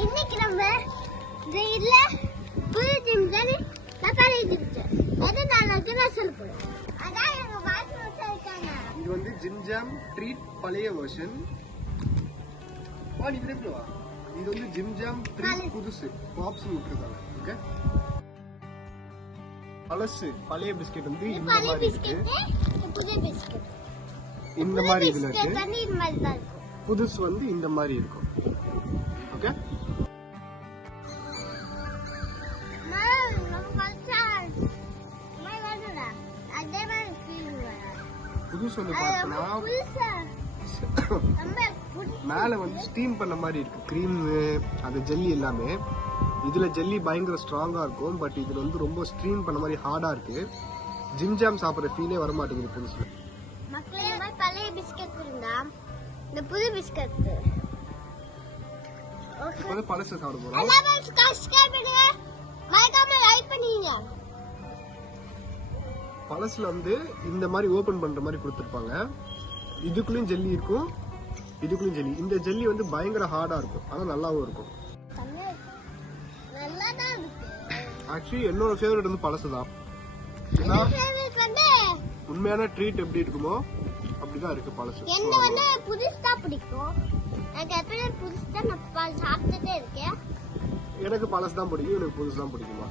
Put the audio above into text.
இன்னைக்கு நம்ம இல்ல புது ஜிம்ஜாம் நான் பழைய ஜிம்ஜாம் அது நான் சொல்ல போறேன். அதான் எங்க வாட்ச் வச்சிருக்காங்க. இது வந்து ஜிம்ஜாம் ட்ரீட் பழைய வெர்ஷன். நீ தெரியுமா? இது வந்து ஜிம்ஜாம் ட்ரீட் புதுசு பாப்ஸ் விட்டுருக்காங்க. ஓகே, பழசு பழைய பிஸ்கட் வந்து இந்த மாதிரி இருக்கு. புது பிஸ்கட் இந்த மாதிரி இதுல இருக்கு. இந்த மாதிரி தான் இருக்கும். புதுசு வந்து இந்த மாதிரி இருக்கும். ஓகே, புதுசு வந்து பார்த்தோம்னா மேல வந்து ஸ்டீம் பண்ண மாதிரி இருக்கு. கிரீம் அது ஜெல்லி எல்லாமே. இதுல ஜெல்லி பயங்கர ஸ்ட்ராங்கா இருக்கும். பட் இதுல வந்து ரொம்ப ஸ்ட்ரீம் பண்ண மாதிரி ஹார்டா இருக்கு. ஜிம்ஜாம் சாப்பிடுற ஃபீலே வர மாட்டேங்குது புதுசுல. மக்களே பழைய பிஸ்கட் இருந்தா இந்த புது பிஸ்கட் இப்போ பழசு சாப்பிட போறோம். எல்லாரும் சப்ஸ்கிரைப் பண்ணுங்க, மறக்காம லைக் பண்ணுங்க. பழசுல வந்து இந்த மாதிரி ஓபன் பண்ற மாதிரி கொடுத்துருப்பாங்க. இதுக்குள்ளயும் ஜெல்லி இருக்கும், இதுக்குள்ளயும் ஜெல்லி. இந்த ஜெல்லி வந்து பயங்கர ஹார்டா இருக்கும், ஆனா நல்லாவும் இருக்கும். ஆக்சுவலி என்னோட ஃபேவரட் வந்து பழசுதான். உண்மையான ட்ரீட் எப்படி இருக்குமோ அப்படிதான் இருக்கு பழசு. எனக்கு வந்து புதுசு தான் பிடிக்கும். எனக்கு எப்பவுமே புதுசு தான் நான் சாப்பிட்டுட்டே இருக்கேன். எனக்கு பழசு தான் பிடிக்கும், எனக்கு புதுசு தான் பிடிக்குமா?